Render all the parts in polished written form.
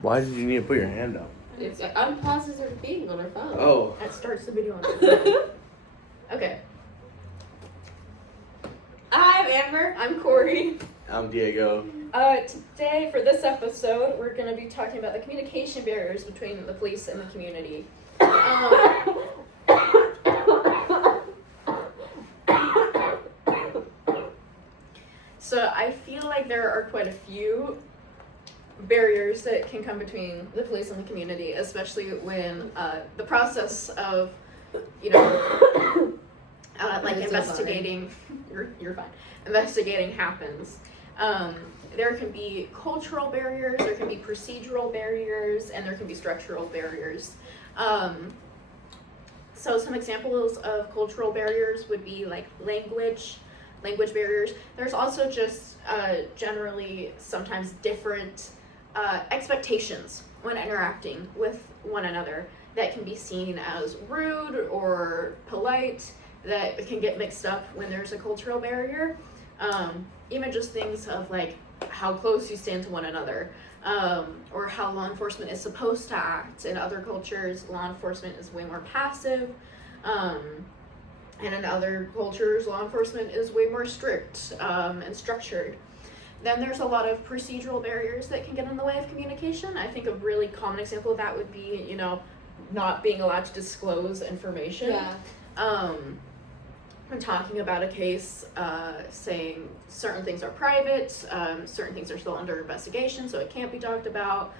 Why did you need to put your hand up? It unpauses her thing on her phone. Oh. That starts the video on her phone. Okay. I'm Amber. I'm Corey. I'm Diego. Today, for this episode, we're going to be talking about the communication barriers between the police and the community. So I feel like there are quite a few barriers that can come between the police and the community, especially when the process of, like investigating, you're fine. Investigating happens. There can be cultural barriers, there can be procedural barriers, and there can be structural barriers. So some examples of cultural barriers would be like language barriers. There's also just generally sometimes different expectations when interacting with one another that can be seen as rude or polite, that can get mixed up when there's a cultural barrier. Even just things of like how close you stand to one another, or how law enforcement is supposed to act. In other cultures, law enforcement is way more passive, and in other cultures, law enforcement is way more strict and structured. Then there's a lot of procedural barriers that can get in the way of communication. I think a really common example of that would be, not being allowed to disclose information. Yeah. When talking about a case, saying certain things are private, certain things are still under investigation, so it can't be talked about,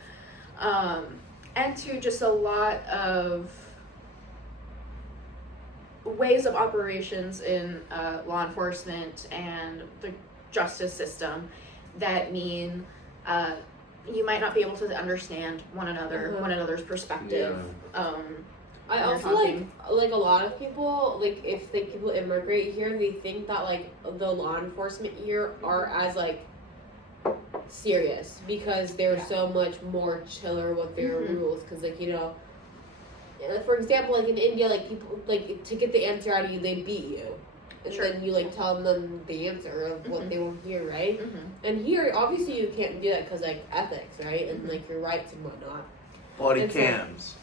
and to just a lot of ways of operations in law enforcement and the justice system that mean you might not be able to understand one another's perspective. Yeah. I also like a lot of people, like if people immigrate here, they think that like the law enforcement here are as like serious because they're so much more chiller with their rules. Because for example, like in India, like people like to get the answer out of you, they beat you, and then you like tell them the answer of what they want to hear, right? And here, obviously, you can't do that because like ethics, right, and like your rights and whatnot. Body cams.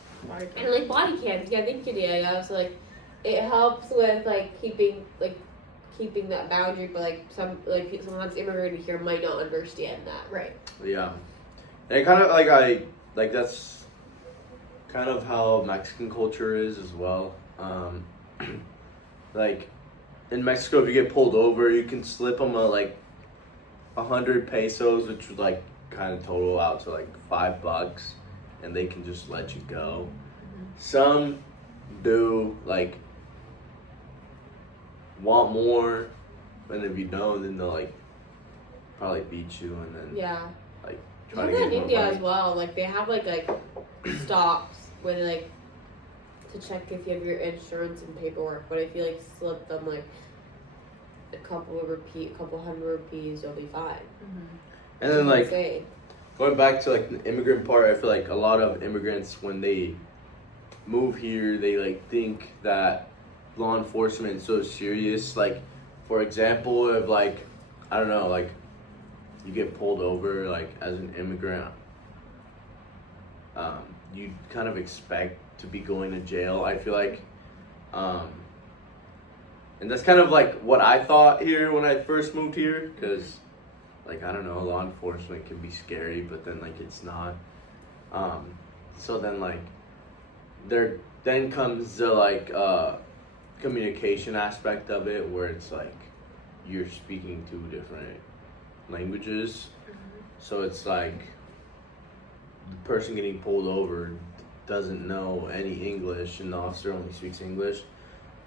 And like body cams, yeah, thank you, Diego. So like, it helps with like keeping that boundary, but like someone that's immigrated here might not understand that. Right. Yeah, and it kind of like that's kind of how Mexican culture is as well. Like in Mexico, if you get pulled over, you can slip them 100 pesos, which would like kind of total out to like $5. And they can just let you go. Some do like want more, and if you don't, then they'll like probably beat you and then like try to get in more India money. as well. Like they have like stops where they like to check if you have your insurance and paperwork. But if you like slip them like a couple hundred rupees, you'll be fine. And then like insane. Going back to like the immigrant part, I feel like a lot of immigrants when they move here, they like think that law enforcement is so serious. Like, for example, if like I don't know, like you get pulled over like as an immigrant, you kind of expect to be going to jail. I feel like, and that's kind of like what I thought here when I first moved here, because. Like, I don't know, law enforcement can be scary, but then, like, it's not. So then, like, there then comes the, like, communication aspect of it, where it's, like, you're speaking two different languages. So it's, like, the person getting pulled over doesn't know any English, and the officer only speaks English.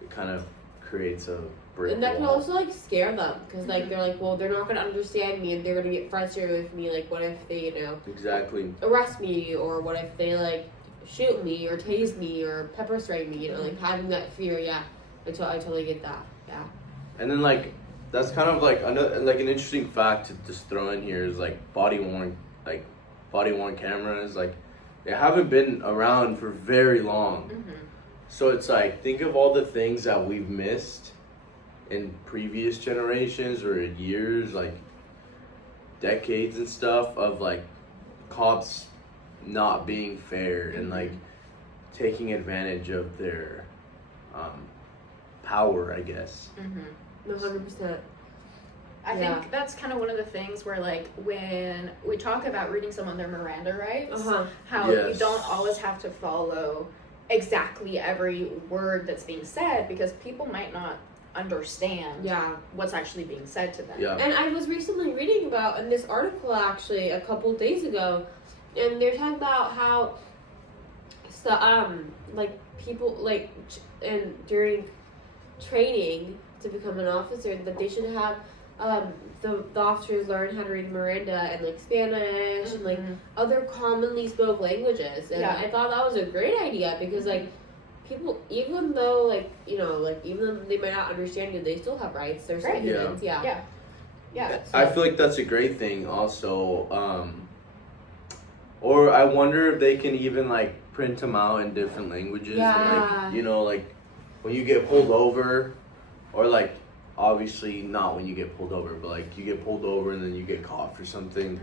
It kind of creates a brick and that can wall. also like scare them because like they're like, well, they're not gonna understand me and they're gonna get frustrated with me. Like, what if they Exactly. arrest me, or what if they like shoot me or tase me or pepper spray me? Like having that fear. Yeah, I totally get that. Yeah. And then like that's kind of like another like an interesting fact to just throw in here is like body worn cameras. Like they haven't been around for very long. So it's like, think of all the things that we've missed in previous generations or years, like decades and stuff of like cops not being fair and like taking advantage of their power, I guess. 100%. I Yeah. think that's kind of one of the things where, like, when we talk about reading someone their Miranda rights, how you Yes. don't always have to follow exactly every word that's being said because people might not understand Yeah. what's actually being said to them. Yeah. And I was recently reading about in this article actually a couple days ago, and they're talking about how, like people like and during training to become an officer that they should have the officers learn how to read Miranda and like Spanish and like other commonly spoke languages, and Yeah. I thought that was a great idea because like people, even though like even though they might not understand you, they still have rights. They're Right. citizens. Yeah. Yeah. I feel like that's a great thing also. Or I wonder if they can even like print them out in different languages. Yeah. Like, you know, like when you get pulled over, or like obviously not when you get pulled over, but like you get pulled over and then you get caught for something,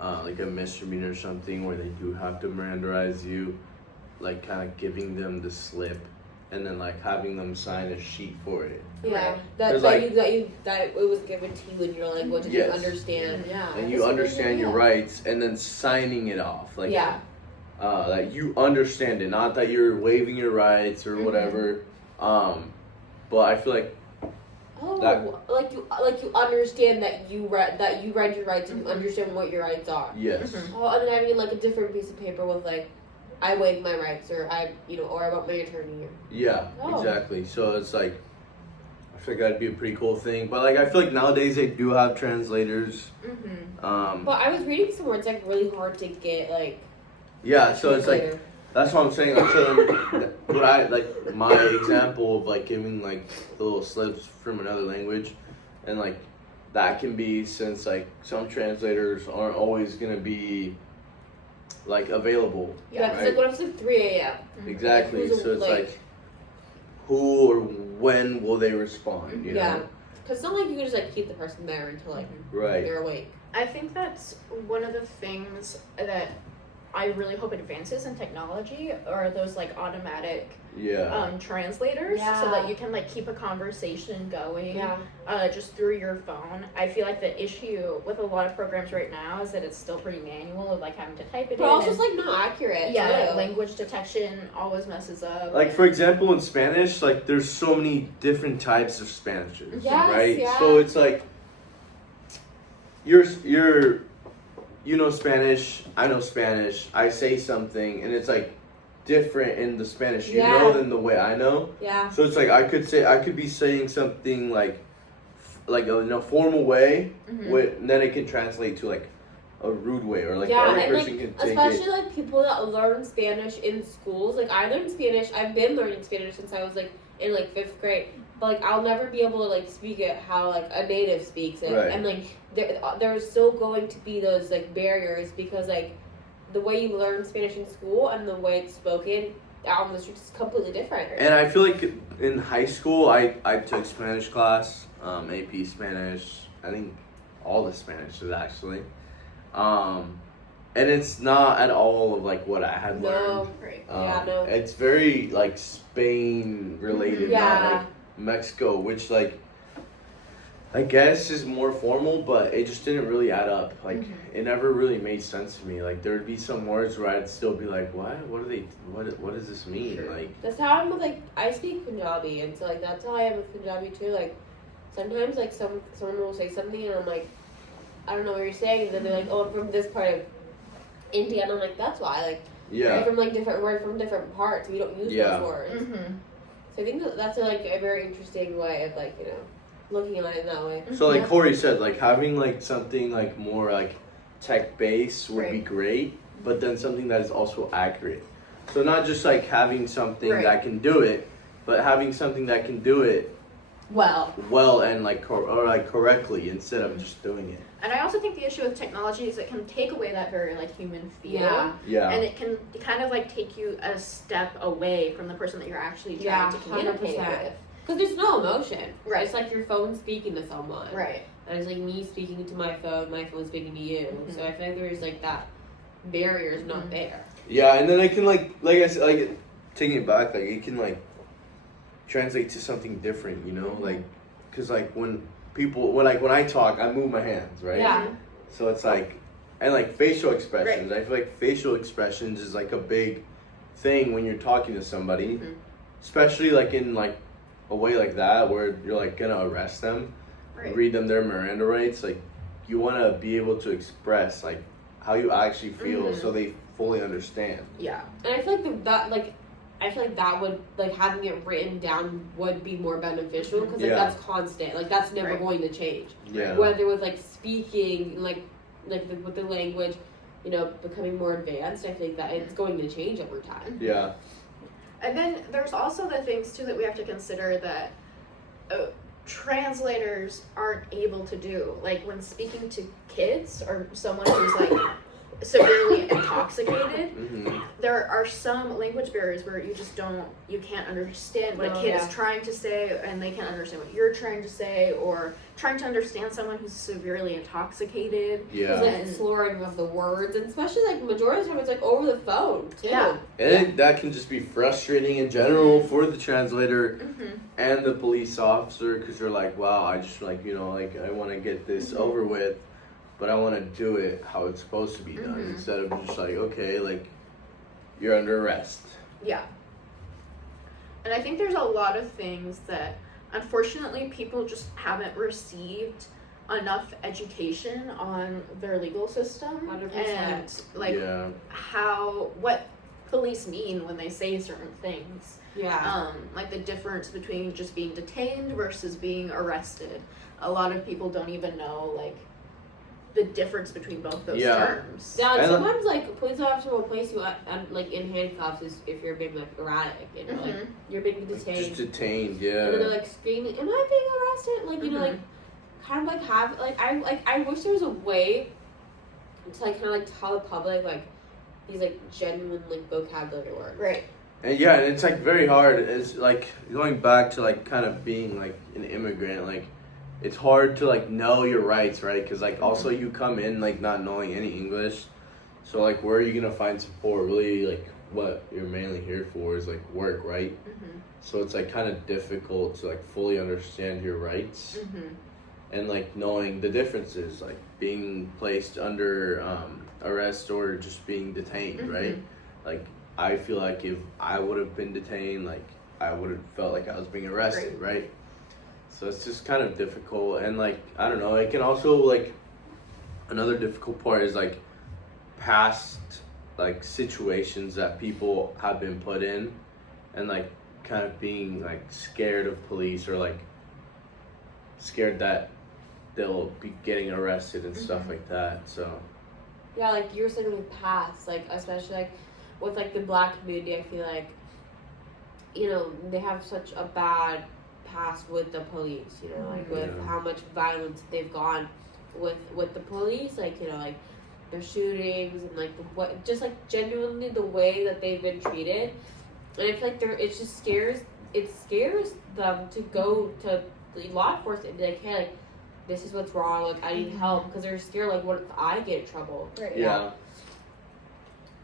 like a misdemeanor or something where they do have to Mirandarize you, like kind of giving them the slip and then like having them sign a sheet for it. Yeah, Right. that There's, that, like- that it was given to you in your language and Yes. you understand. Yeah, And that's you a good understand your idea. rights and then signing it off. Like Yeah, that you understand it, not that you're waiving your rights or whatever. But I feel like like you understand that you read your rights and you understand what your rights are. yes, Oh, and then I mean like a different piece of paper with like, I waive my rights or or I want my attorney. yeah, Oh. exactly. So it's like I feel like that'd be a pretty cool thing. But like I feel like nowadays they do have translators. But I was reading somewhere it's like really hard to get like. Yeah, so it's like translator. that's what I'm saying. Like, so what I like my example of like giving like the little slips from another language, and like that can be since like some translators aren't always gonna be like available. Yeah, because right? like what if it's like 3 a.m. Exactly. Who's, So it's like- like who or when will they respond? You Yeah, know? because it's not like you can just like keep the person there until like Right. they're awake. I think that's one of the things that I really hope advances in technology are those like automatic Yeah. translators, so Yeah. that you can like keep a conversation going Yeah. just through your phone. I feel like the issue with a lot of programs right now is that it's still pretty manual of like having to type it But in. also and- it's like not accurate. yeah, too. language detection always messes up. Like for example, in Spanish, like there's so many different types of Spanishes, Yes, right? yeah. So it's like you're you know Spanish, I know Spanish. I say something, and it's like different in the Spanish you Yeah. know than the way I know. Yeah. So it's like I could be saying something like in a formal way, and then it can translate to like a rude way, or like the Yeah, other and person like can take especially it. like people that learn Spanish in schools. Like I learned Spanish. I've been learning Spanish since I was like in like 5th grade. But like I'll never be able to like speak it how like a native speaks it, Right. and like there's still going to be those like barriers because like the way you learn Spanish in school and the way it's spoken out on the streets is completely different. And I feel like in high school, I took Spanish class, AP Spanish. I think all the Spanishes actually, and it's not at all of like what I had learned. Right. Yeah, no. It's very like Spain related, not Yeah. like Mexico, which like I guess is more formal, but it just didn't really add up. Like it never really made sense to me. Like there would be some words where I'd still be like, what? What are they? What does this mean? Sure. Like. That's how I'm with like I speak Punjabi, and so like that's how I am with Punjabi too. Like sometimes like someone will say something and I'm like, I don't know what you're saying, and then they're like, oh, I'm from this part of India, and I'm like, that's why. Like Yeah. we're from like we're from different parts. We don't use Yeah. those words. Mm-hmm. So I think that's like a very interesting way of like looking at it that way. So like Yeah. Corey said, like having like something like more like tech based would be Right. great, but then something that is also accurate. So not just like having something Right. that can do it, but having something that can do it well and like correctly instead of just doing it. And I also think the issue with technology is it can take away that very like human feel. Yeah. Yeah. And it can kind of like take you a step away from the person that you're actually trying Yeah, to communicate 100%. with. Because there's no emotion. Right. It's like your phone speaking to someone. Right. And it's like me speaking to my phone speaking to you. Mhm. So I feel like there's like that barrier is not there. Yeah, and then I can like I said, like taking it back, like it can like translate to something different, you know, like because like when I talk, I move my hands, right? Yeah. So it's like, and like facial expressions. I feel like facial expressions is like a big thing when you're talking to somebody, especially like in like a way like that where you're like gonna arrest them, read them their Miranda rights. Like you want to be able to express like how you actually feel so they fully understand. Yeah. And I feel like that would, like, having it written down would be more beneficial because like that's constant, like that's never going to change. Yeah. Whether with like speaking, with the language, you know, becoming more advanced, I think that it's going to change over time. Yeah. And then there's also the things too that we have to consider that translators aren't able to do. Like when speaking to kids or someone who's like severely intoxicated, there are some language barriers where you can't understand what a kid is trying to say, and they can't understand what you're trying to say, or trying to understand someone who's severely intoxicated. Yeah. Like slurring of the words, and especially like majority of the time it's like over the phone too. Yeah. And that can just be frustrating in general for the translator and the police officer because you're like, wow, I just like, you know, like I want to get this over with, but I want to do it how it's supposed to be done instead of just like, okay, like you're under arrest. Yeah. And I think there's a lot of things that unfortunately people just haven't received enough education on their legal system 100%. and like what police mean when they say certain things. Yeah. Like the difference between just being detained versus being arrested. A lot of people don't even know like the difference between both those terms. Yeah, and sometimes like a police officer will place you like in handcuffs if you're being like erratic, you know, like you're being detained. Just detained, yeah. And then they're like screaming, "Am I being arrested?" Like, you know, like kind of like have like I wish there was a way to like kind of like tell the public like these like genuine like vocabulary words. Right. And yeah, and it's like very hard. It's like going back to like kind of being like an immigrant, like it's hard to like know your rights, right? Because like also you come in like not knowing any English, so like where are you gonna find support? Really, like what you're mainly here for is like work, right? So it's like kind of difficult to like fully understand your rights and like knowing the differences, like being placed under arrest or just being detained, right? Like I feel like if I would have been detained, like I would have felt like I was being arrested, right? So it's just kind of difficult, and like I don't know, it can also like another difficult part is like past like situations that people have been put in, and like kind of being like scared of police or like scared that they'll be getting arrested and stuff like that. So yeah, like you were saying with past, like especially like with like the Black community, I feel like, you know, they have such a bad past with the police, you know, like with how much violence they've gone with the police, like, you know, like their shootings and like what just like genuinely the way that they've been treated. And I feel like it scares them to go to the law enforcement and be like, hey, like this is what's wrong, like I need help, because they're scared like what if I get in trouble. Right. yeah.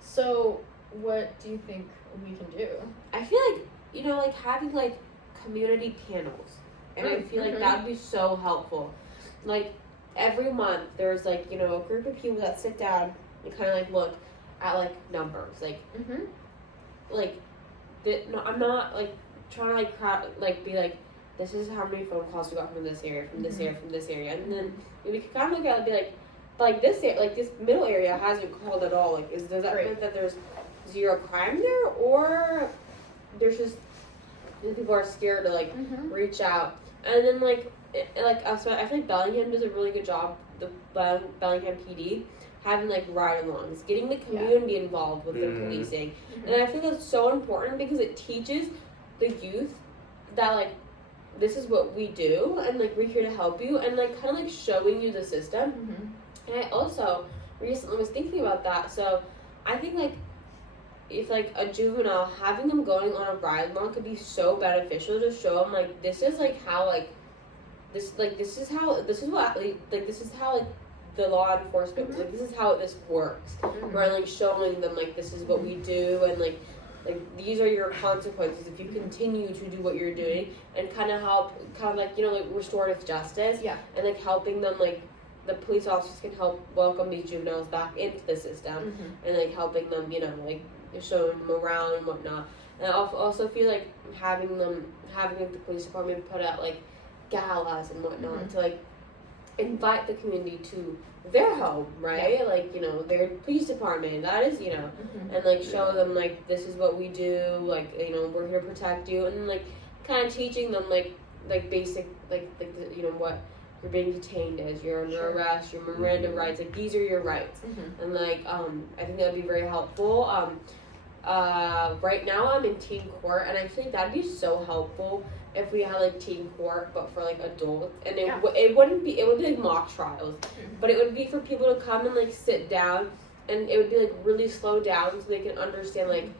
So what do you think we can do? I feel like, you know, like having like community panels, and I feel like that would be so helpful. Like every month there's like, you know, a group of people that sit down and kind of like look at like numbers, like like no, I'm not like trying to like be like, this is how many phone calls we got from this area, from this area, from this area, and then we can kind of look at it and be like, but like this middle area hasn't called at all. Like, does that mean that there's zero crime there, or there's just people are scared to like reach out? And then like I feel like Bellingham does a really good job, the Bellingham PD, having like ride-alongs, getting the community involved with their policing, and I think that's so important because it teaches the youth that like this is what we do, and like we're here to help you, and like kind of like showing you the system. And I also recently was thinking about that, so I think like if like a juvenile, having them going on a ride along could be so beneficial to show them like this is like how like this is how the law enforcement, like this is how this works. We're like showing them like this is what we do, and like these are your consequences if you continue to do what you're doing, and kind of like like restorative justice, and like helping them, like the police officers can help welcome these juveniles back into the system, and like helping them, like showing them around and whatnot. And I also feel like having the police department put out like galas and whatnot to like invite the community to their home, right? Like, their police department, that is, and like show them like this is what we do, like, we're here to protect you, and like kind of teaching them like basic like what you're being detained is, you're under arrest, your Miranda rights, like these are your rights. And like I think that would be very helpful. Right now I'm in teen court, and I think that'd be so helpful if we had like teen court but for like adults, and it would be like mock trials, but it would be for people to come and like sit down, and it would be like really slow down so they can understand like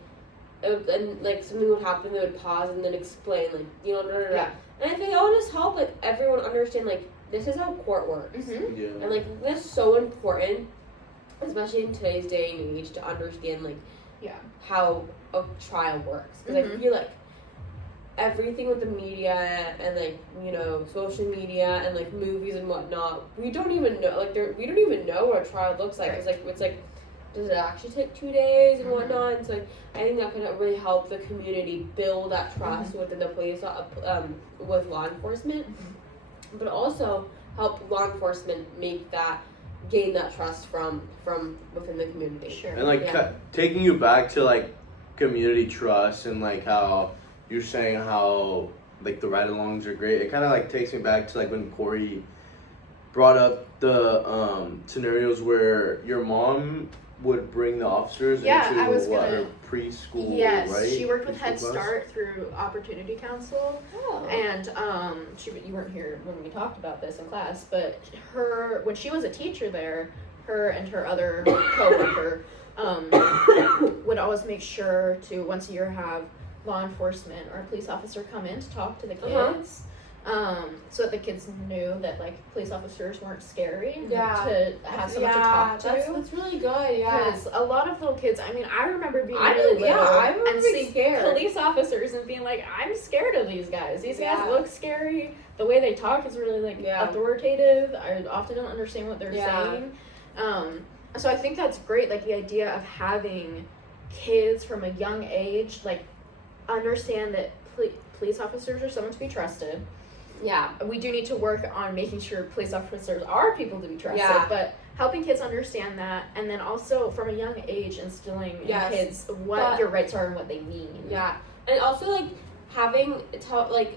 and like something would happen, they would pause and then explain like and I think that would just help like everyone understand like this is how court works. And like that's so important, especially in today's day and age, to understand like how a trial works, because I feel like everything with the media and like social media and like movies and whatnot, we don't even know we don't even know what a trial looks like. It's like does it actually take 2 days and whatnot? And so like I think that could really help the community build that trust within the police with law enforcement, but also help law enforcement gain that trust from within the community. And like taking you back to like community trust, and like how you're saying how like the ride-alongs are great, it kind of like takes me back to like when Corey brought up the scenarios where your mom would bring the officers into her preschool. Yes, right? She worked with preschool Head class? Start through Opportunity Council, and you weren't here when we talked about this in class, but when she was a teacher there, her and her other coworker would always make sure to once a year have law enforcement or a police officer come in to talk to the kids, so that the kids knew that like police officers weren't scary, to have someone to talk to. That's really good. Because a lot of little kids, I mean, I remember being really little and seeing police officers and being like, I'm scared of these guys. These guys look scary. The way they talk is really like authoritative. I often don't understand what they're saying. So I think that's great, like the idea of having kids from a young age like understand that police officers are someone to be trusted. We do need to work on making sure police officers are people to be trusted, but helping kids understand that, and then also from a young age instilling in kids what your rights are and what they mean. And also like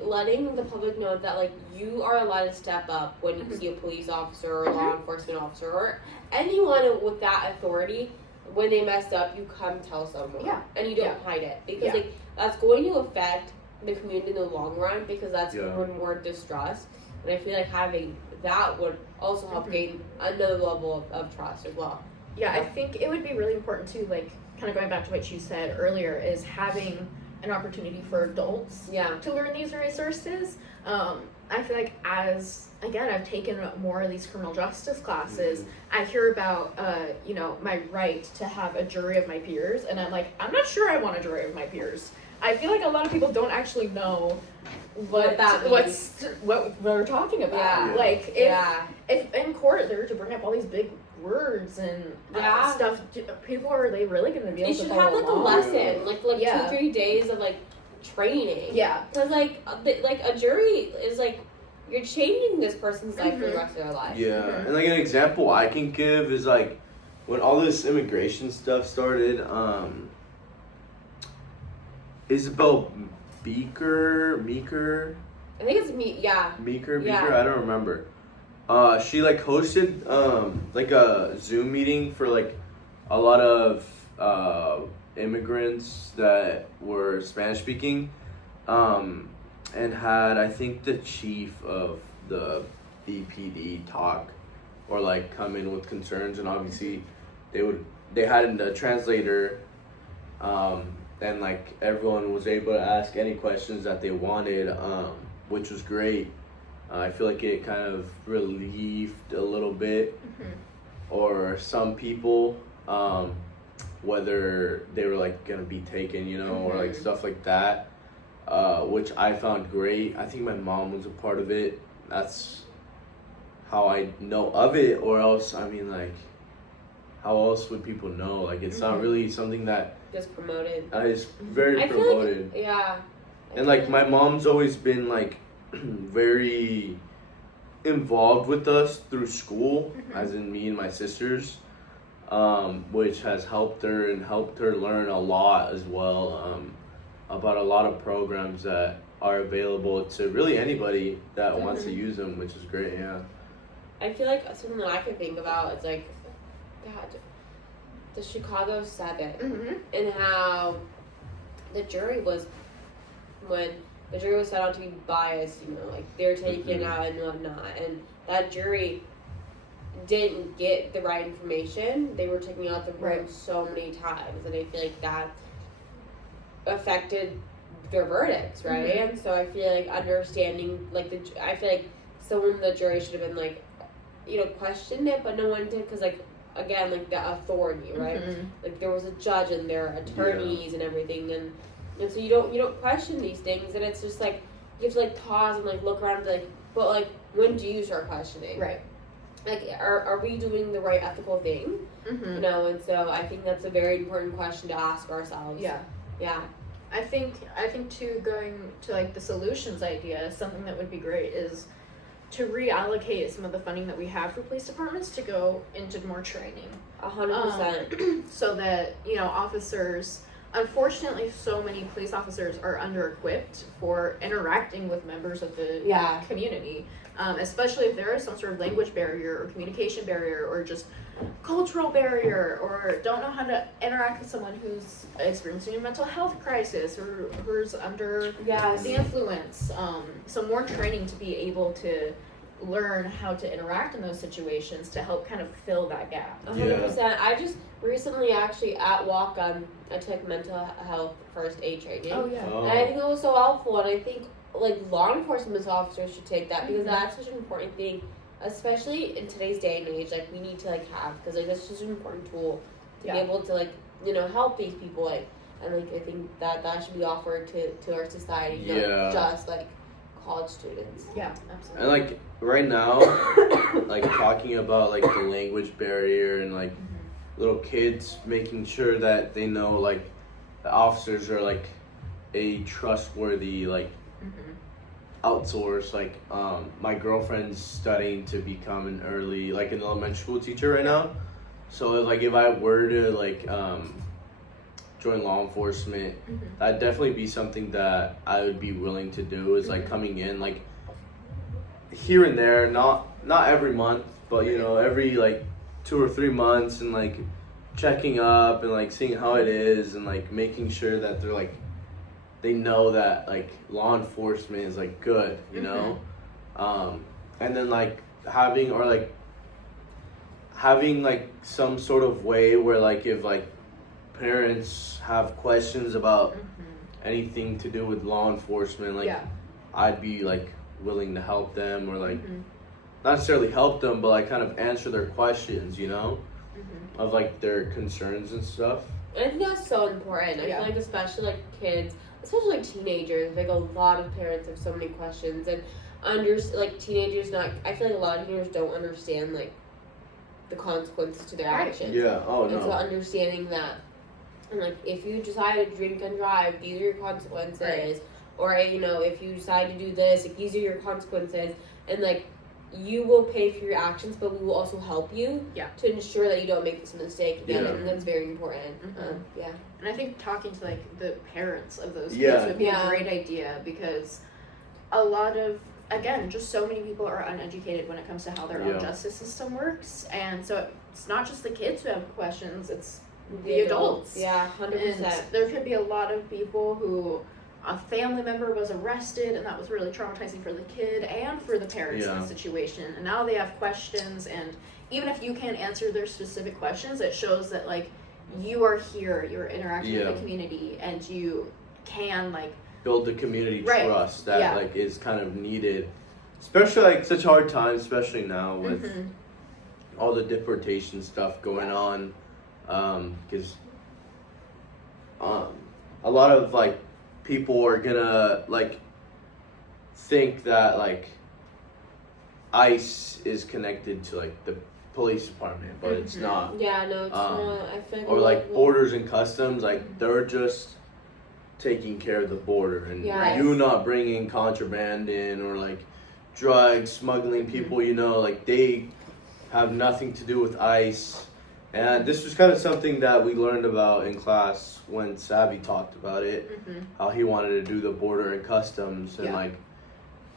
letting the public know that like you are allowed to step up when you see a police officer or a law enforcement officer or anyone with that authority. When they messed up, you come tell someone, and you don't hide it, because like that's going to affect the community in the long run, because that's more distrust, and I feel like having that would also help gain another level of trust as well. I think it would be really important to like kind of going back to what you said earlier is having an opportunity for adults to learn these resources. I feel like I've taken more of these criminal justice classes, I hear about, my right to have a jury of my peers, and I'm like, I'm not sure I want a jury of my peers. I feel like a lot of people don't actually know what we're talking about. Like, if in court they were to bring up all these big words and stuff, are they really going to be able to follow along? You should have like a lesson, like 2-3 days of like training. Because like a jury is like, you're changing this person's life for the rest of their life. And like an example I can give is like when all this immigration stuff started, Isabel Meeker. I think it's Meeker, I don't remember. She like hosted like a Zoom meeting for like a lot of immigrants that were Spanish speaking, and had, I think, the chief of the BPD talk or like come in with concerns, and obviously they had a translator, and like everyone was able to ask any questions that they wanted, which was great. I feel like it kind of relieved a little bit or some people, whether they were like gonna be taken, you know, or like stuff like that, which I found great. I think my mom was a part of it. That's how I know of it, or else, I mean, like, how else would people know? Like, it's not really something that Just promoted. is very I feel promoted. like, yeah. And like my mom's always been like very involved with us through school, as in me and my sisters, which has helped her and helped her learn a lot as well, about a lot of programs that are available to really anybody that wants to use them, which is great. Yeah. I feel like something that I could think about is like, God, the Chicago 7 and how the jury was, when the jury was set out to be biased, you know, like they're taken out and whatnot, and that jury didn't get the right information. They were taking out the room so many times, and I feel like that affected their verdicts, right? And so I feel like understanding, like, I feel like someone in the jury should have been like, you know, questioned it, but no one did, because like, again, like the authority, right? Like there was a judge and their attorneys and everything, and so you don't question these things, and it's just like you have to like pause and like look around and be like, but like, when do you start questioning? Right. Like, are we doing the right ethical thing? You know, and so I think that's a very important question to ask ourselves. Yeah. Yeah. I think too, going to like the solutions idea, something that would be great is to reallocate some of the funding that we have for police departments to go into more training. 100%. So that, you know, officers, unfortunately, so many police officers are under-equipped for interacting with members of the community, especially if there is some sort of language barrier or communication barrier or just cultural barrier, or don't know how to interact with someone who's experiencing a mental health crisis or who's under the influence. So more training to be able to learn how to interact in those situations to help kind of fill that gap. 100%. I just recently actually at Wacom, I took mental health first aid training. Oh yeah. And I think it was so helpful, and I think like law enforcement officers should take that, because that's such an important thing, especially in today's day and age. Like, we need to like have, because like that's just an important tool to be able to like, you know, help these people, like, and like I think that should be offered to our society, not just like college students. Yeah, absolutely. And like right now, like talking about like the language barrier and like little kids, making sure that they know like the officers are like a trustworthy like outsource. Like my girlfriend's studying to become an elementary school teacher right now. So like if I were to like join law enforcement, that'd definitely be something that I would be willing to do, is like coming in like here and there, not every month, but you know, every like 2 or 3 months, and like checking up and like seeing how it is, and like making sure that they're like, they know that like law enforcement is like good, you know. And then like having like some sort of way where like if like parents have questions about anything to do with law enforcement, like I'd be like willing to help them, or like not necessarily help them, but like kind of answer their questions, you know, of like their concerns and stuff. And I think that's so important. I feel like especially like kids, especially like teenagers, like a lot of parents have so many questions, and like teenagers I feel like a lot of teenagers don't understand like the consequences to their actions. And so understanding that, and like if you decide to drink and drive, these are your consequences. Or, you know, if you decide to do this, like, these are your consequences, and like you will pay for your actions, but we will also help you to ensure that you don't make this mistake again, and that's very important. And I think talking to like the parents of those kids would be a great idea, because a lot of, again, just so many people are uneducated when it comes to how their own justice system works, and so it's not just the kids who have questions, it's the adults. 100%. And there could be a lot of people who a family member was arrested, and that was really traumatizing for the kid and for the parents in the situation, and now they have questions, and even if you can't answer their specific questions, it shows that like you are here, you're interacting with the community, and you can like build the community trust that like is kind of needed, especially like such hard times, especially now with all the deportation stuff going on, because a lot of like people are gonna like think that like ICE is connected to like the police department, but it's not. Yeah, no, it's not. I feel Or like people- borders and customs, like they're just taking care of the border, and Yes. you not bringing contraband in or like drugs, smuggling people. You know, like they have nothing to do with ICE. And this was kind of something that we learned about in class when Savvy talked about it, how he wanted to do the border and customs, and Yeah. like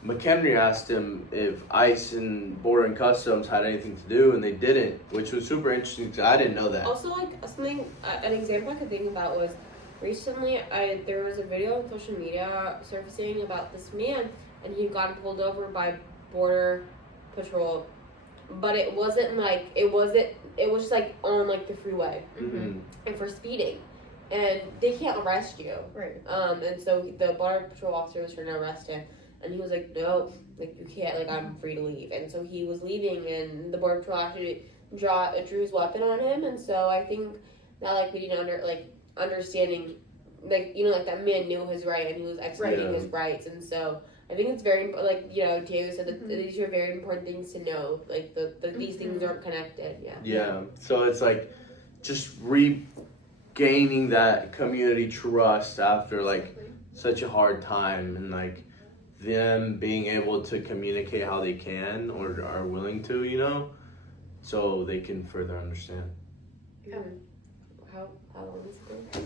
McHenry asked him if ICE and border and customs had anything to do, and they didn't, which was super interesting because I didn't know that. Also, like something, an example I could think about was recently there was a video on social media surfacing about this man, and he got pulled over by border patrol, but it wasn't like it was just like on like the freeway Mhm. and for speeding, and they can't arrest you. Right. And so the border patrol officer was trying to arrest him, and he was like, "No, like you can't. Like I'm free to leave." And so he was leaving, and the border patrol actually drew his weapon on him. And so I think that like we need to understanding, like like that man knew his right and he was executing Right. his rights. And so I think it's very like Diego said that these are very important things to know. Like these things aren't connected. Yeah. Yeah, so it's like just regaining that community trust after like such a hard time, and like them being able to communicate how they can or are willing to, so they can further understand. How long is it?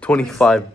25